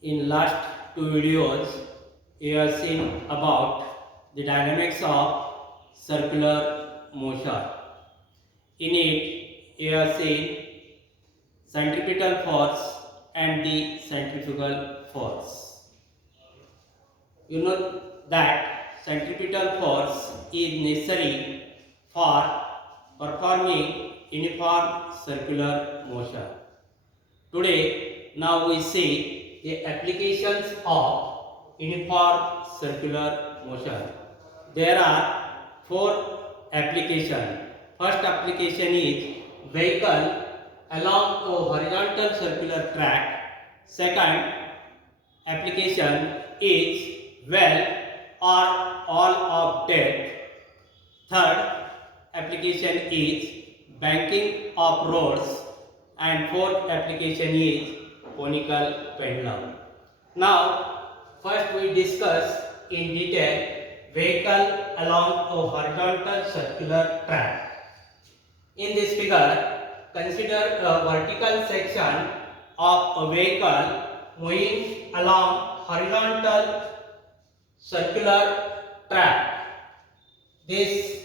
In last two videos, we have seen about the dynamics of circular motion. In it, we have seen centripetal force and the centrifugal force. You know that centripetal force is necessary for performing uniform circular motion. Today, now we see the applications of uniform circular motion. There are four applications. First application is vehicle along a horizontal circular track. Second application is well or all of death. Third application is banking of roads, and fourth application is conical pendulum. Now, first we discuss in detail vehicle along a horizontal circular track. In this figure, consider a vertical section of a vehicle moving along horizontal circular track. This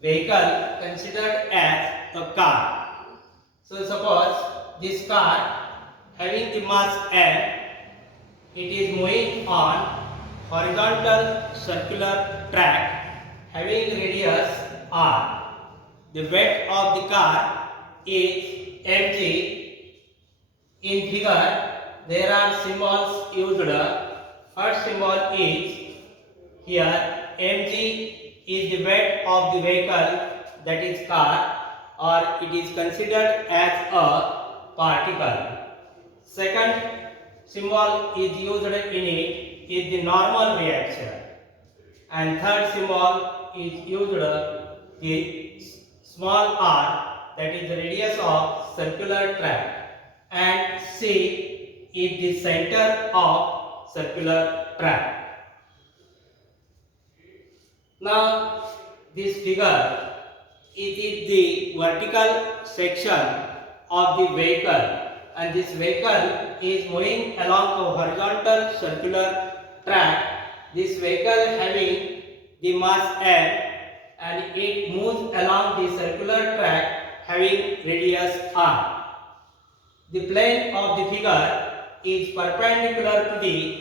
vehicle considered as a car. So suppose this car having the mass M, it is moving on horizontal circular track having radius R. The weight of the car is mg. In figure there are symbols used. First symbol is here mg is the weight of the vehicle, that is car, or it is considered as a particle. Second symbol is used in it is the normal reaction, and third symbol is used the small r, that is the radius of circular track, and C is the center of circular track. Now this figure is the vertical section of the vehicle, and this vehicle is moving along a horizontal circular track. This vehicle having the mass M, and it moves along the circular track having radius R. The plane of the figure is perpendicular to the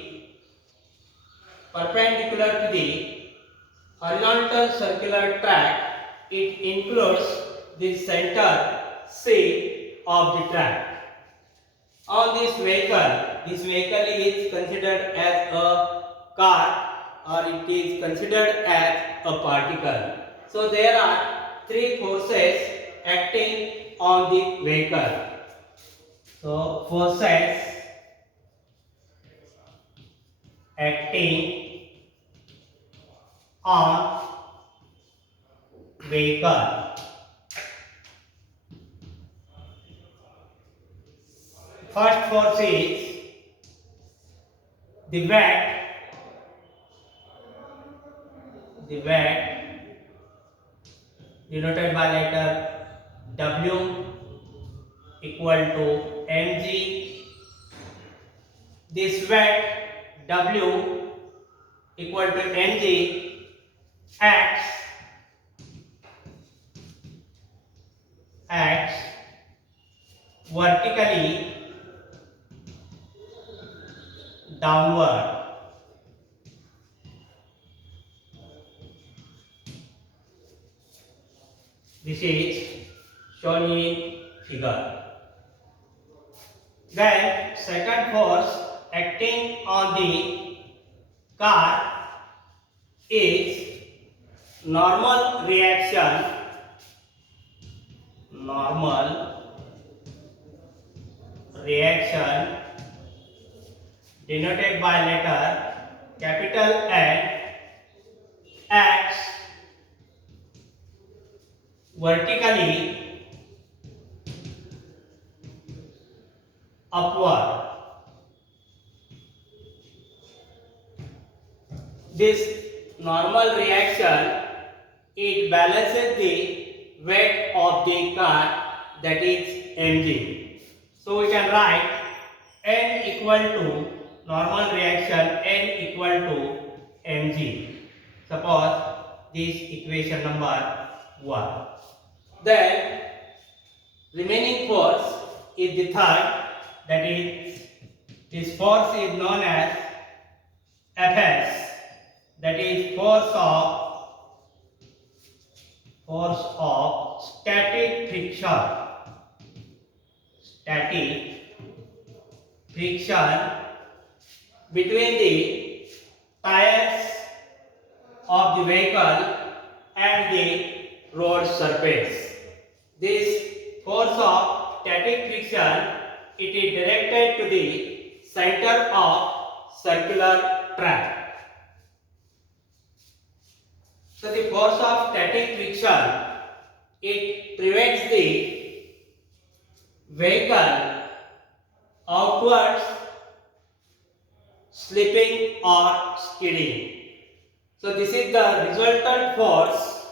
horizontal circular track. It includes the center C of the track. On this vehicle is considered as a car, or it is considered as a particle. So there are three forces acting on the vehicle. So forces acting on vehicle. First force is the weight denoted by letter W equal to mg. This weight W equal to mg acts vertically downward. This is shown in figure. Then second force acting on the car is normal reaction denoted by letter capital N, acts vertically upward. This normal reaction, it balances the weight of the car, that is mg. So we can write N equal equal to normal reaction N equal to mg. Suppose this equation number 1. Then remaining force is the third, that is this force is known as Fs, that is force of static friction between the tires of the vehicle and the road surface. This force of static friction, it is directed to the center of circular track. So the force of static friction, it prevents the vehicle outwards slipping or skidding. So this is the resultant force,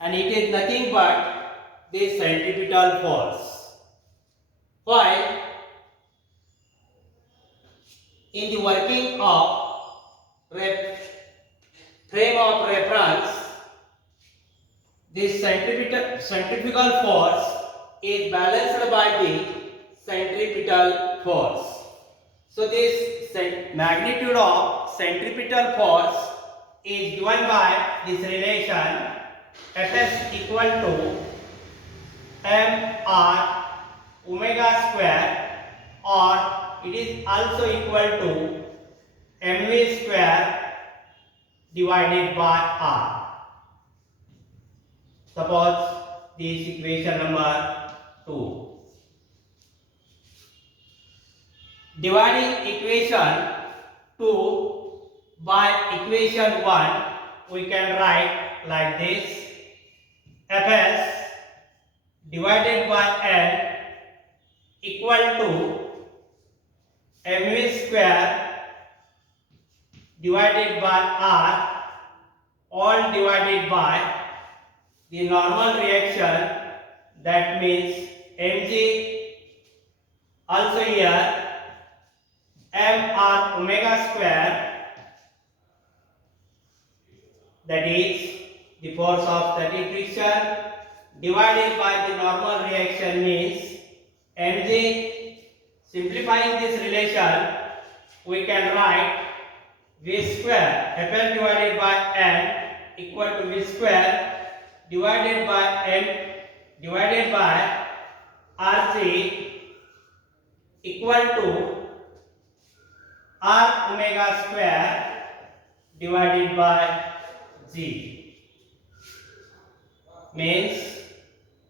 and it is nothing but the centripetal force. While in the working of frame of reference, this centrifugal force is balanced by the centripetal force. So this magnitude of centripetal force is given by this relation Fs equal to mr omega square, or it is also equal to mv square divided by r. Suppose this equation number 2. Dividing equation 2 by equation 1, we can write like this: Fs divided by n equal to mv square divided by r, all divided by the normal reaction, that means mg, also here mr omega square, that is the force of static friction, divided by the normal reaction means mg. Simplifying this relation, we can write v square Fs divided by n equal to v square divided by n divided by rc equal to r omega square divided by g. Means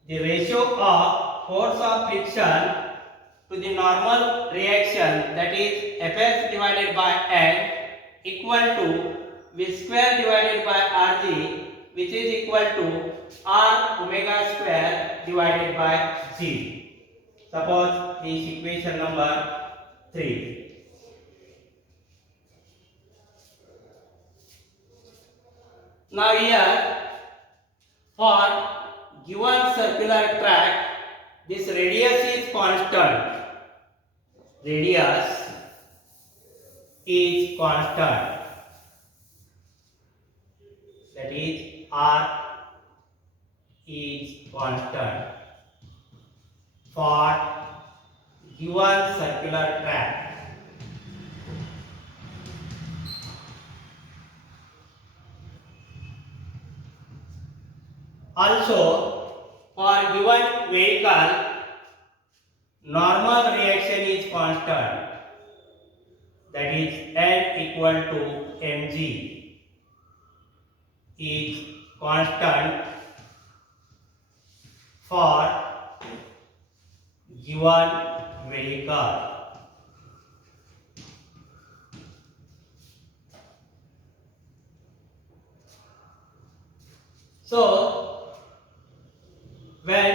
the ratio of force of friction to the normal reaction, that is Fs divided by n equal to v square divided by rg, which is equal to r omega square divided by g. Suppose this equation number 3. Now here, for given circular track, this radius is constant. Radius is constant. That is r is constant for given circular track. Also, for given vehicle, normal reaction is constant, that is N equal to mg is constant for given vehicle. So, when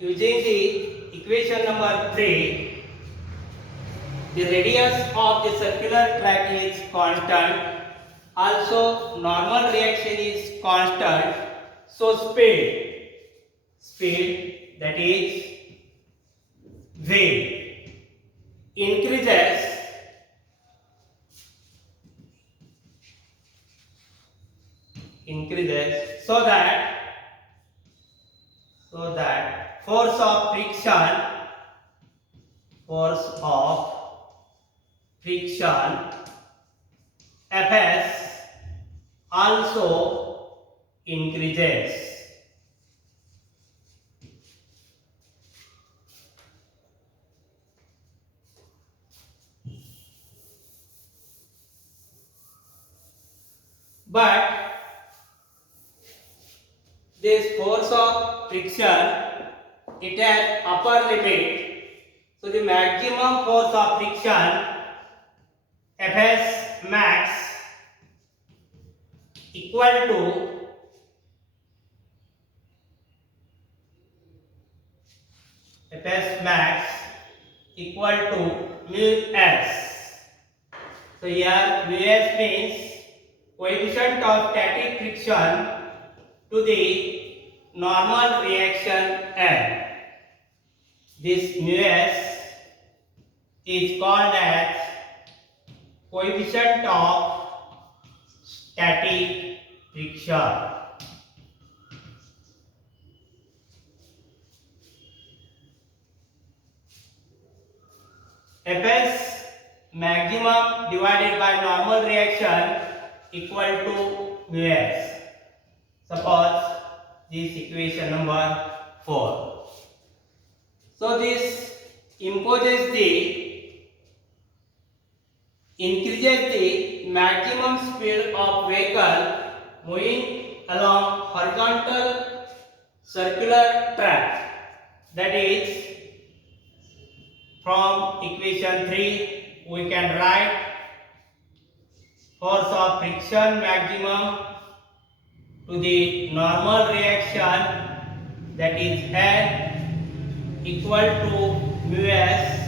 using the equation number 3, the radius of the circular track is constant, also normal reaction is constant, so speed, that is v, increases so that force of friction Fs also increases. But this force of friction, it has upper limit. So the maximum force of friction Fs max equal to mu s. So here mu s means coefficient of static friction to the normal reaction N. This mu s is called as coefficient of static friction. Fs maximum divided by normal reaction equal to mu s. Suppose this equation number 4. So this increases the maximum speed of vehicle moving along horizontal circular track. That is, from equation 3 we can write force of friction maximum to the normal reaction, that is N, equal to mu s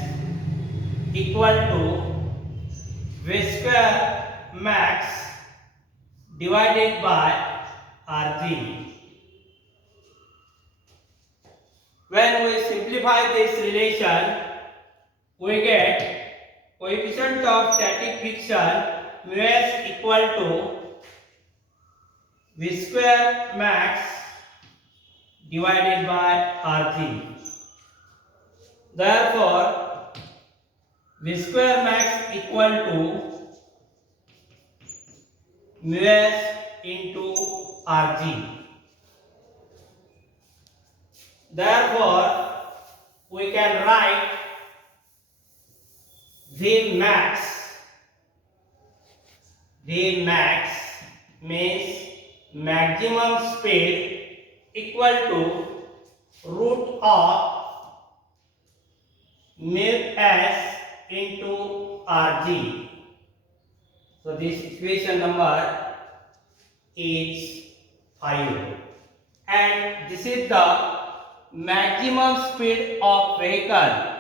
equal to V square max divided by Rg. When we simplify this relation, we get coefficient of static friction mu s equal to V square max divided by Rg. Therefore, V square max equal to mu s into Rg. Therefore, we can write V max means maximum speed equal to root of mu s into Rg. So this equation number is 5, and this is the maximum speed of vehicle.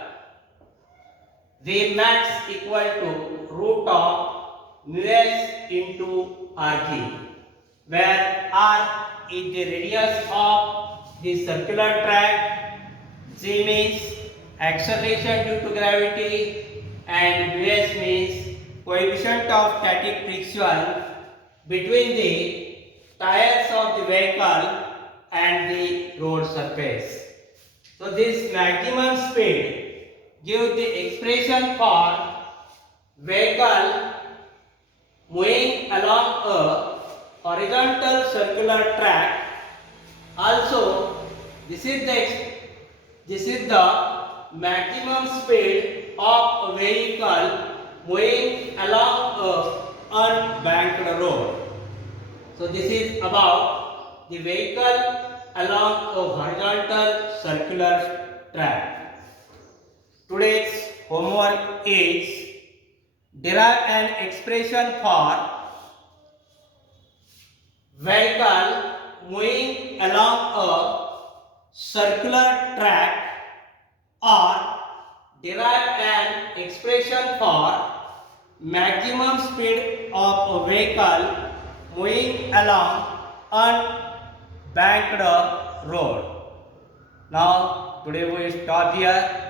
V max equal to root of mu s into Rg, where R is the radius of the circular track, G means acceleration due to gravity, and mu s means coefficient of static friction between the tires of the vehicle and the road surface. So this maximum speed gives the expression for vehicle moving along a horizontal circular track. Also, this is the maximum speed of a vehicle moving along a unbanked road. So this is about the vehicle along a horizontal circular track. Today's homework is derive an expression for vehicle moving along a circular track, or derive an expression for maximum speed of a vehicle moving along unbanked road. Now today we stop here.